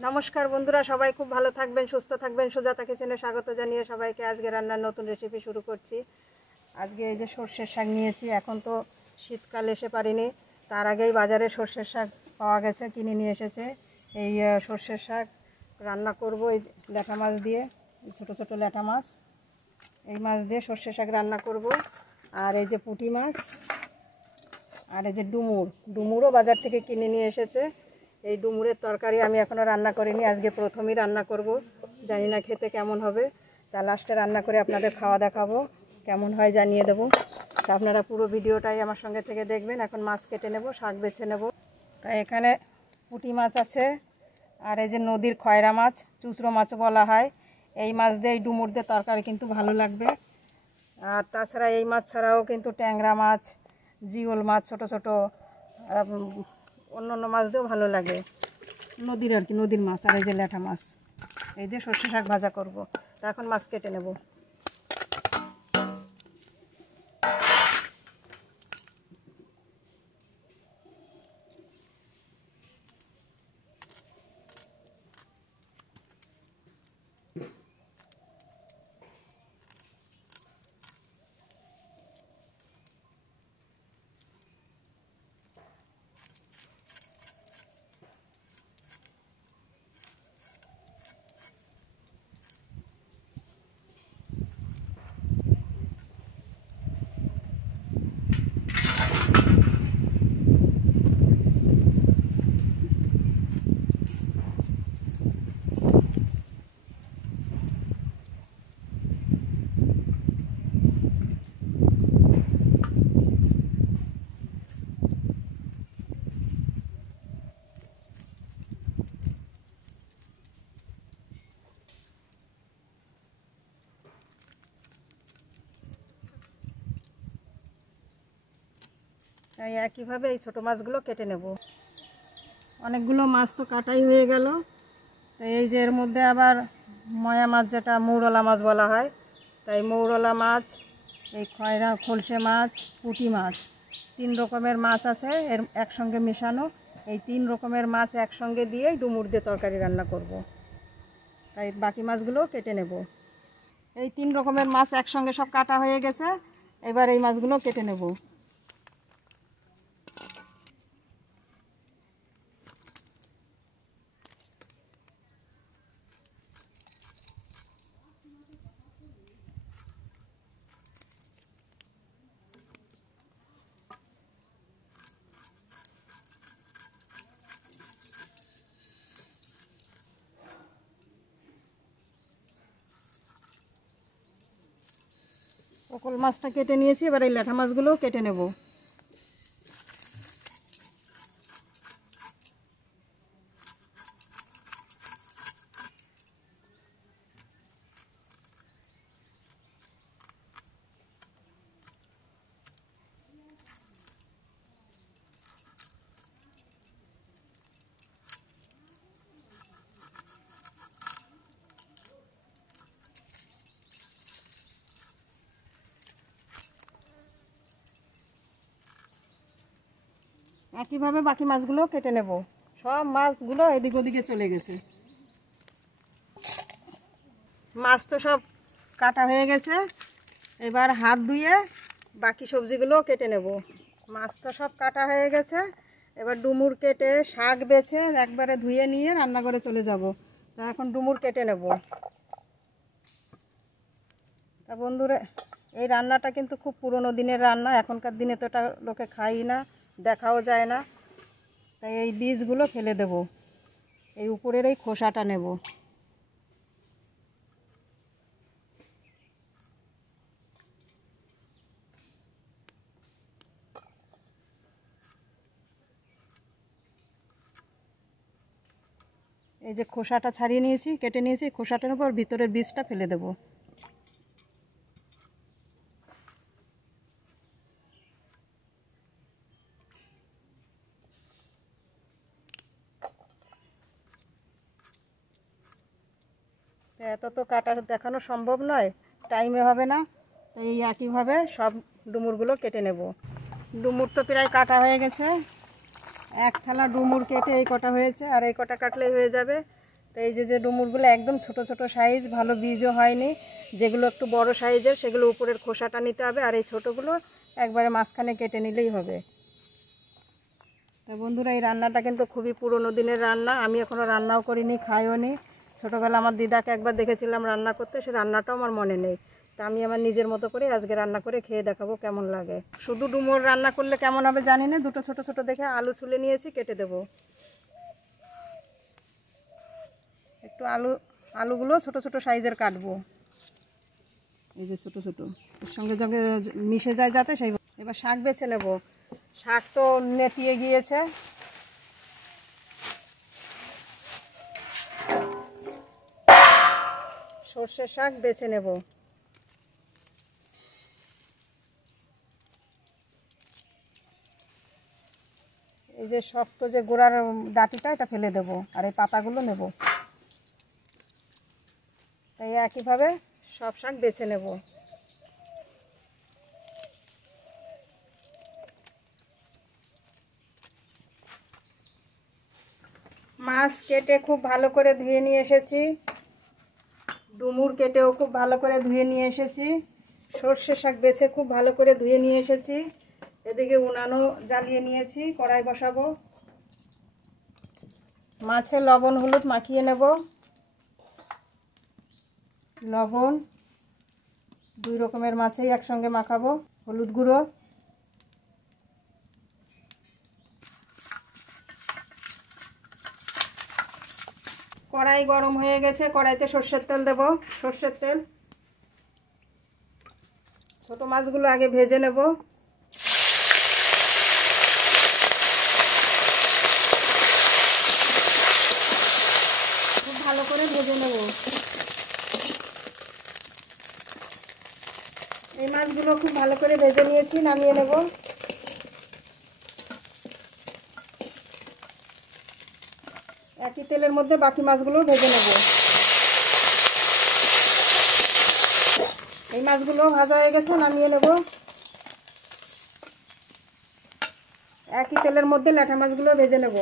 নমস্কার বন্ধুরা, সবাই খুব ভালো থাকবেন, সুস্থ থাকবেন। সুজাতা কিচেনে স্বাগত জানিয়ে সবাইকে আজকে রান্নার নতুন রেসিপি শুরু করছি। আজকে এই যে সর্ষের শাক নিয়েছি। এখন তো শীতকাল এসে পারিনি, তার আগেই বাজারে সর্ষের শাক পাওয়া গেছে, কিনে নিয়ে এসেছে। এই সর্ষের শাক রান্না করব এই ল্যাটা মাছ দিয়ে, ছোটো ছোটো ল্যাটা মাছ, এই মাছ দিয়ে সর্ষের শাক রান্না করব। আর এই যে পুঁটি মাছ, আর এই যে ডুমুরও বাজার থেকে কিনে নিয়ে এসেছে। এই ডুমুরের তরকারি আমি এখনও রান্না করিনি, আজকে প্রথমেই রান্না করব। জানি না খেতে কেমন হবে, তা লাস্টে রান্না করে আপনাদের খাওয়া দেখাবো, কেমন হয় জানিয়ে দেবো। তা আপনারা পুরো ভিডিওটাই আমার সঙ্গে থেকে দেখবেন। এখন মাছ কেটে নেব, শাক বেছে নেব। তাই এখানে পুঁটি মাছ আছে, আর এই যে নদীর খয়রা মাছ, চুচড়ো মাছ বলা হয়। এই মাছ দিয়ে এই ডুমুর দিয়ে তরকারি কিন্তু ভালো লাগবে। আর তাছাড়া এই মাছ ছাড়াও কিন্তু ট্যাংরা মাছ, জিওল মাছ, ছোটো ছোটো অন্য অন্য মাছ দিয়েও ভালো লাগে, নদীর আর কি, নদীর মাছ। আর এই যে ল্যাটা মাছ, এই দিয়ে সর্ষে শাক ভাজা করব। তা এখন মাছ কেটে নেব। তাই একইভাবে এই ছোটো মাছগুলো কেটে নেব। অনেকগুলো মাছ তো কাটাই হয়ে গেল। তাই এই যে এর মধ্যে আবার ময়া মাছ, যেটা মৌরলা মাছ বলা হয়, তাই মৌরলা মাছ, এই খয়রা খলসে মাছ, পুঁটি মাছ, 3 রকমের মাছ আছে এর একসঙ্গে মেশানো। এই 3 রকমের মাছ একসঙ্গে দিয়ে ডুমুর দিয়ে তরকারি রান্না করব। তাই বাকি মাছগুলোও কেটে নেব। এই 3 রকমের মাছ একসঙ্গে সব কাটা হয়ে গেছে, এবার এই মাছগুলো কেটে নেব। পকল মাছটা কেটে নিয়েছি, এবার এই ল্যাঠা মাছগুলোও কেটে নেব। একইভাবে বাকি মাছগুলো কেটে নেব। সব মাছগুলো এদিক ওদিকে চলে গেছে। মাছ তো সব কাটা হয়ে গেছে, এবার হাত ধুয়ে বাকি সবজিগুলো কেটে নেব। মাছ তো সব কাটা হয়ে গেছে, এবার ডুমুর কেটে শাক বেছে একবারে ধুয়ে নিয়ে রান্নাঘরে চলে যাব। তা এখন ডুমুর কেটে নেব। তা বন্ধুরা, এই রান্নাটা কিন্তু খুব পুরনো দিনের রান্না, এখনকার দিনে তো এটা লোকে খাই না, দেখাও যায় না। তাই এই বীজগুলো ফেলে দেব, এই উপরের এই খোসাটা নেব। এই যে খোসাটা ছাড়িয়ে নিয়েছি, কেটে নিয়েছি, খোসাটার উপর ভিতরের বীজটা ফেলে দেব। এত তো কাটা দেখানো সম্ভব নয়, টাইমে হবে না। তাই এই একইভাবে সব ডুমুরগুলো কেটে নেব। ডুমুর তো প্রায় কাটা হয়ে গেছে। 1 থালা ডুমুর কেটে এই কটা হয়েছে, আর এই কটা কাটলেই হয়ে যাবে। তো এই যে ডুমুরগুলো একদম ছোট ছোট সাইজ, ভালো বীজও হয়নি। যেগুলো একটু বড় সাইজের সেগুলো উপরের খোসাটা নিতে হবে, আর এই ছোটোগুলো একবারে মাঝখানে কেটে নিলেই হবে। তো বন্ধুরা, এই রান্নাটা কিন্তু খুবই পুরনো দিনের রান্না। আমি এখনও রান্নাও করিনি, খাইও নি। ছোটোবেলা আমার দিদাকে একবার দেখেছিলাম রান্না করতে, সে রান্নাটাও আমার মনে নেই। তা আমি আমার নিজের মতো করে আজকে রান্না করে খেয়ে দেখাবো কেমন লাগে। শুধু ডুমুর রান্না করলে কেমন হবে জানি না। দুটো ছোট ছোট দেখে আলু ছুলে নিয়েছি, কেটে দেবো। একটু আলুগুলো ছোট ছোট সাইজের কাটবো, এই যে ছোট ছোট, এর সঙ্গে সঙ্গে মিশে যায় যাতে সেই। এবার শাক বেছে নেব। শাক তো নেতিয়ে গিয়েছে। সর্ষের শাক বেছে নেব। এই যে শক্ত যে গোড়ার ডাঁটিটা, এটা ফেলে দেব, আর এই পাতাগুলো নেব। তাই একইভাবে সব শাক বেছে নেব। মাছ কেটে খুব ভালো করে ধুয়ে নিয়ে এসেছি। ডুমুর কেটেও খুব ভালো করে ধুয়ে নিয়ে এসেছি। সর্ষে শাক বেছে খুব ভালো করে ধুয়ে নিয়ে এসেছি। এদিকে উনানও জ্বালিয়ে নিয়েছি, কড়াই বসাবো। মাছে লবণ হলুদ মাখিয়ে নেব। লবণ দুই রকমের মাছেই একসঙ্গে মাখাবো। হলুদ গুঁড়ো, কড়াই গরম হয়ে গেছে, কড়াইতে সর্ষের তেল দেব। সর্ষের তেল, ছোট মাছগুলো আগে ভেজে নেব। খুব ভালো করে ভেজে নেব। এই মাছগুলো খুব ভালো করে ভেজে নিয়েছি, নামিয়ে নেব। একই তেলের মধ্যে বাকি মাছগুলো ভেজে নেব। এই মাছগুলো ভাজা হয়ে গেছে, নামিয়ে নেব। একই তেলের মধ্যে ল্যাঠা মাছগুলো ভেজে নেব।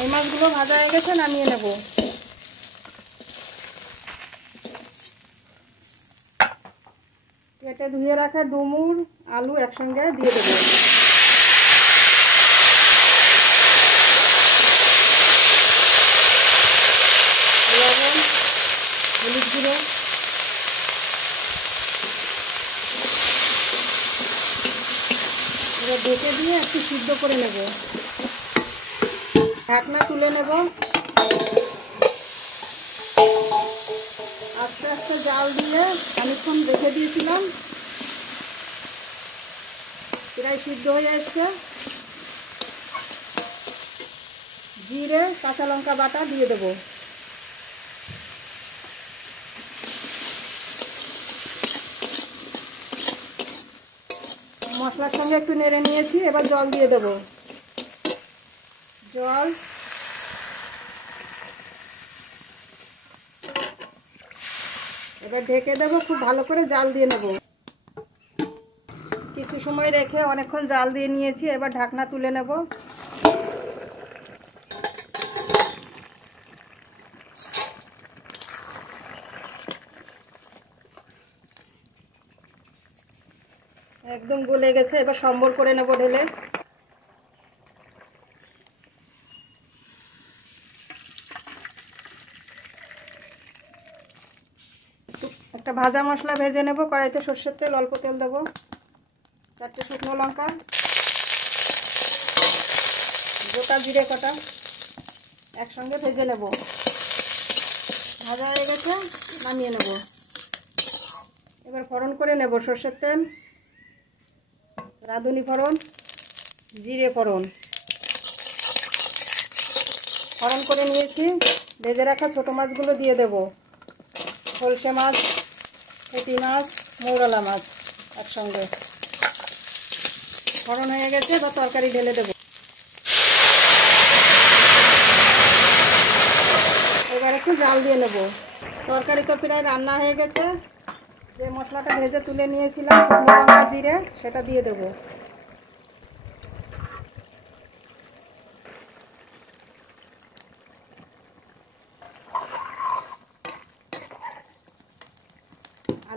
এই মাছগুলো ভাজা হয়ে গেছে, নামিয়ে নেব। কেটে ধুয়ে রাখা ডুমুর আলু একসঙ্গে দিয়ে দেব। লবণ, হলুদ গুঁড়ো, এবার ঢেকে দিয়ে একটু সিদ্ধ করে নেব। ঢাকনা তুলে নেব। আস্তে আস্তে জাল দিয়ে খানিকক্ষণ রেখে দিয়েছিলাম, প্রায় সিদ্ধ হয়ে এসছে। জিরে কাঁচা লঙ্কা বাটা দিয়ে দেব। মশলার সঙ্গে একটু নেড়ে নিয়েছি, এবার জল দিয়ে দেব। জল, এবার ঢেকে দেবো। খুব ভালো করে জাল দিয়ে নেব। কিছু সময় রেখে অনেকক্ষণ জাল দিয়ে নিয়েছি, এবার ঢাকনা তুলে নেব। একদম গলে গেছে, এবার সম্বর করে নেব ঢেলে। একটা ভাজা মশলা ভেজে নেব। কড়াইতে সর্ষের তেল, অল্প তেল দেবো। 4টে শুকনো লঙ্কা, গোটা জিরে কটা একসঙ্গে ভেজে নেব। ভাজা হয়ে গেছে, নামিয়ে নেব। এবার ফোড়ন করে নেব। সর্ষের তেল, রাঁধুনি ফোড়ন, জিরে ফোড়ন। ফোড়ন করে নিয়েছি। ভেজে রাখা ছোটো মাছগুলো দিয়ে দেব। সলসে মাছ, পুঁটি মাছ, মৌরলা মাছ একসঙ্গে। ফোড়ন হয়ে গেছে, এবার তরকারি ঢেলে দেব। এবার একটু জাল দিয়ে নেব। তরকারি তো প্রায় রান্না হয়ে গেছে। যে মশলাটা ভেজে তুলে নিয়েছিলাম, শুকনো লঙ্কা জিরে, সেটা দিয়ে দেব।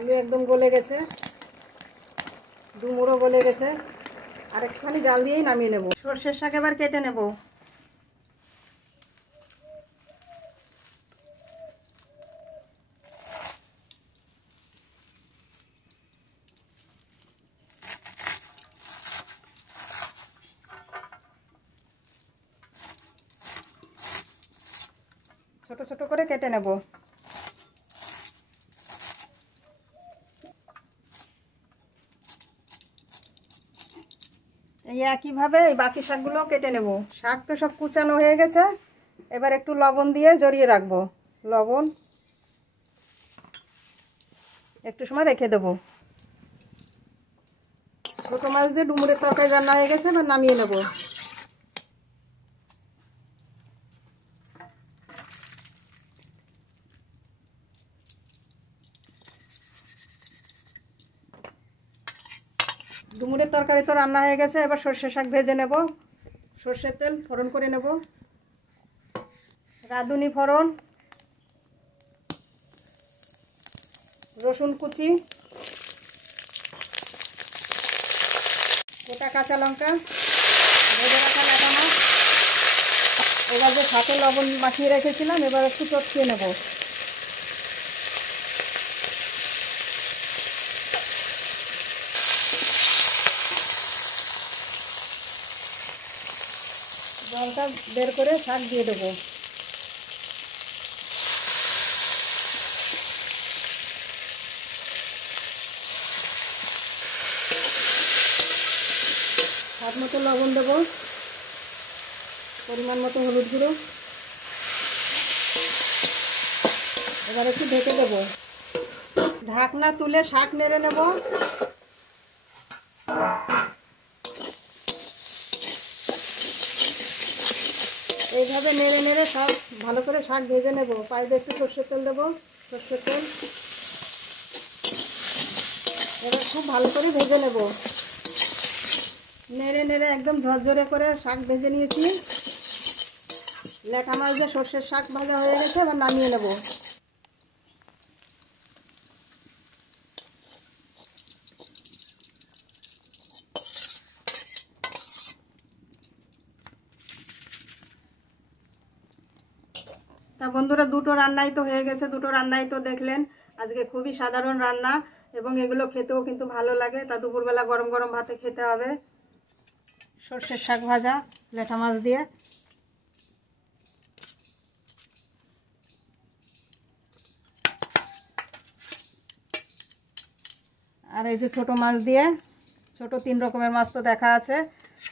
আলু একদম গলে গেছে, ডুমুরও গলে গেছে। আর একটুখানি জাল দিয়েই নামিয়ে নেব। সর্ষের শাক এবার কেটে নেব। ছোট ছোট করে কেটে নেব। এই একইভাবে এই বাকি শাকগুলো কেটে নেব। শাক তো সব কুচানো হয়ে গেছে, এবার একটু লবণ দিয়ে জড়িয়ে রাখবো। লবণ একটু সময় রেখে দেবো। ছোটো মাছ দিয়ে ডুমুরের তরকারি রান্না হয়ে গেছে, এবার নামিয়ে নেব। ডুমুরের তরকারি তো রান্না হয়ে গেছে, এবার সর্ষে শাক ভেজে নেব। সর্ষের তেল ফোড়ন করে নেব। রাঁধুনি ফোড়ন, রসুন কুচি, গোটা কাঁচা লঙ্কা, ভেজে রাখা ল্যাটা মাছ। এবার যে শাকে লবণ মাখিয়ে রেখেছিলাম, এবার একটু চটকিয়ে নেব। জলটা বের করে শাক দিয়ে দেবো। স্বাদ মতো লবণ দেবো, পরিমাণ মতো হলুদ গুঁড়ো। এবার একটু ঢেকে দেবো। ঢাকনা তুলে শাক নেড়ে নেব। এইভাবে নেড়ে নেড়ে শাক ভালো করে শাক ভেজে নেব। পাইলে একটু সর্ষের তেল দেবো, সর্ষের তেল। এবার খুব ভালো করে ভেজে নেব। নেড়ে নেড়ে একদম ঝরঝরে করে শাক ভেজে নিয়েছি। ল্যাটা মাছ দিয়ে সর্ষের শাক ভাজা হয়ে গেছে, এবার নামিয়ে নেব। তা বন্ধুরা, দুটো রান্নাই তো হয়ে গেছে, দুটো রান্নাই তো দেখলেন। আজকে খুবই সাধারণ রান্না এবং এগুলো খেতেও কিন্তু ভালো লাগে। তা দুপুরবেলা গরম গরম ভাতে খেতে হবে। সর্ষের শাক ভাজা ল্যাটা মাছ দিয়ে, আর এই যে ছোটো মাছ দিয়ে, ছোটো 3 রকমের মাছ তো দেখা আছে,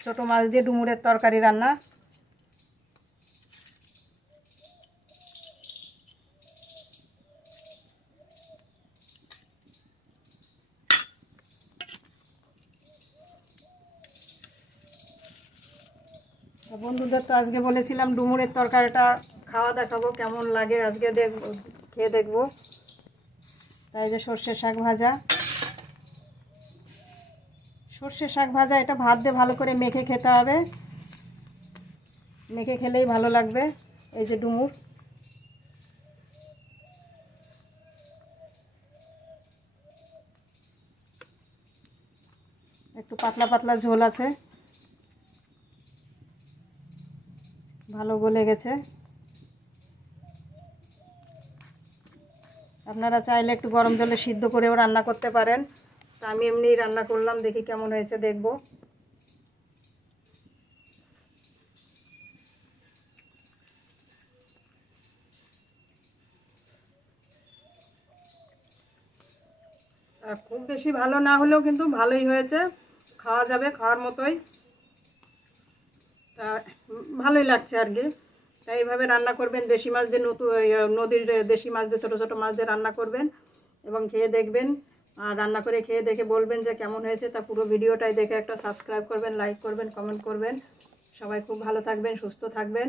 ছোটো মাছ দিয়ে ডুমুরের তরকারি রান্না। বন্ধুদের তো আজকে বলেছিলাম ডুমুরের তরকারিটা খাওয়া দেখাবো, কেমন লাগে আজকে খেয়ে দেখবো। তাই যে সর্ষের শাক ভাজা, সর্ষের শাক ভাজা এটা ভাত দিয়ে ভালো করে মেখে খেতে হবে, মেখে খেলেই ভালো লাগবে। এই যে ডুমুর, একটু পাতলা পাতলা ঝোল আছে, ভালো গলে গেছে। আপনারা চাইলে একটু গরম জলে সিদ্ধ করেও রান্না করতে পারেন। তা আমি এমনিই রান্না করলাম, দেখি কেমন হয়েছে দেখব। আর খুব বেশি ভালো না হলেও কিন্তু ভালোই হয়েছে, খাওয়া যাবে, খাওয়ার মতোই। তা ভালোই লাগছে আর কি। তাই এইভাবে রান্না করবেন, দেশি মাছ দিয়ে, নদীর দেশি মাছ দিয়ে, ছোটো ছোটো মাছ দিয়ে রান্না করবেন এবং খেয়ে দেখবেন। আর রান্না করে খেয়ে দেখে বলবেন যে কেমন হয়েছে। তা পুরো ভিডিওটাই দেখে একটা সাবস্ক্রাইব করবেন, লাইক করবেন, কমেন্ট করবেন। সবাই খুব ভালো থাকবেন, সুস্থ থাকবেন।